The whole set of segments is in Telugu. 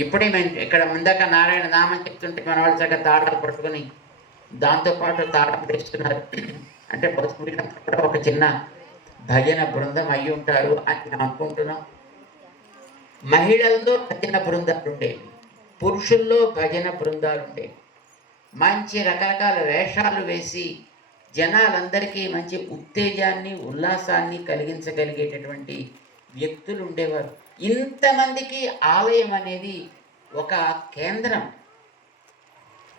ఇప్పుడే మేము ఇక్కడ ముందాక నారాయణ నామం చెప్తుంటే మన వాళ్ళు చక్కగా తాళాలు పట్టుకుని దాంతోపాటు తాళం తెస్తున్నారు. అంటే కూడా ఒక చిన్న భజన బృందం అయి ఉంటారు అని మేము అనుకుంటున్నాం. మహిళల్లో భజన బృందాలు ఉండేవి, పురుషుల్లో భజన బృందాలు ఉండేవి. మంచి రకరకాల వేషాలు వేసి జనాలందరికీ మంచి ఉత్తేజాన్ని ఉల్లాసాన్ని కలిగించగలిగేటటువంటి వ్యక్తులు ఉండేవారు. ఇంతమందికి ఆలయం అనేది ఒక కేంద్రం,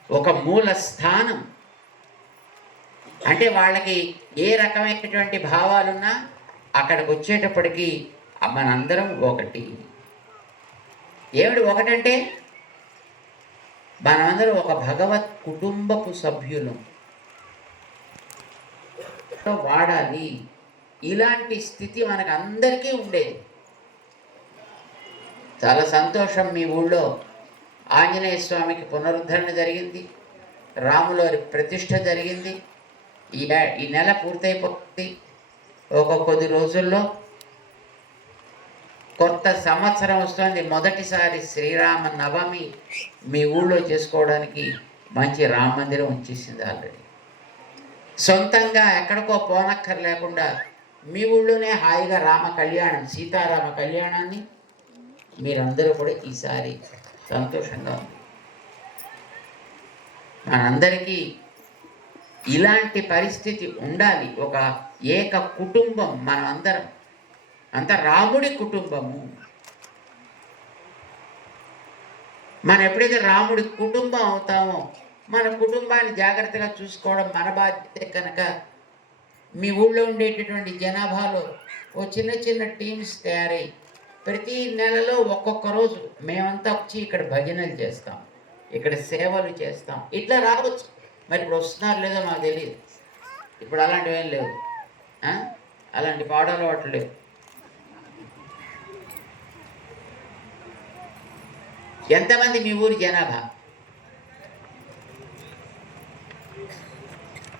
ఒక మూల స్థానం. అంటే వాళ్ళకి ఏ రకమైనటువంటి భావాలున్నా అక్కడికి వచ్చేటప్పటికి మనందరం ఒకటి. ఏమిటి ఒకటంటే మనమందరం ఒక భగవత్ కుటుంబపు సభ్యులం వాడాలి. ఇలాంటి స్థితి మనకు అందరికీ ఉండేది. చాలా సంతోషం, మీ ఊళ్ళో ఆంజనేయ స్వామికి పునరుద్ధరణ జరిగింది, రాములవారి ప్రతిష్ఠ జరిగింది. ఈ నెల పూర్తయిపోతుంది. ఒక కొద్ది రోజుల్లో కొత్త సంవత్సరం వస్తుంది. మొదటిసారి శ్రీరామ నవమి మీ ఊళ్ళో చేసుకోవడానికి మంచి రామ మందిరం వచ్చేసింది. ఆల్రెడీ సొంతంగా ఎక్కడికో పోనక్కర్ లేకుండా మీ ఊళ్ళోనే హాయిగా రామ కళ్యాణం, సీతారామ కళ్యాణాన్ని మీరందరూ కూడా ఈసారి సంతోషంగా ఉంది. మనందరికీ ఇలాంటి పరిస్థితి ఉండాలి. ఒక ఏక కుటుంబం, మనం అందరం అంత రాముడి కుటుంబము. మనం ఎప్పుడైతే రాముడి కుటుంబం అవుతామో మన కుటుంబాన్ని జాగ్రత్తగా చూసుకోవడం మన బాధ్యతే. కనుక మీ ఊళ్ళో ఉండేటటువంటి జనాభాలో ఓ చిన్న చిన్న టీమ్స్ తయారై ప్రతి నెలలో ఒక్కొక్క రోజు మేమంతా వచ్చి ఇక్కడ భజనలు చేస్తాం, ఇక్కడ సేవలు చేస్తాం. ఇట్లా రావచ్చు. మరి ఇప్పుడు వస్తున్నారు లేదో మాకు తెలియదు. ఇప్పుడు అలాంటివి ఏం లేవు, అలాంటి పాటలు వాటి లేవు. ఎంతమంది మీ ఊరి జనాభా?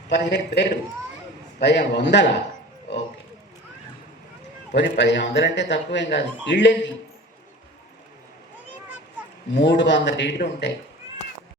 15,000. 1,500. ఓకే, పోనీ 1,500 అంటే తక్కువేం కాదు. ఇళ్ళేంది 300 ఇళ్ళు ఉంటాయి.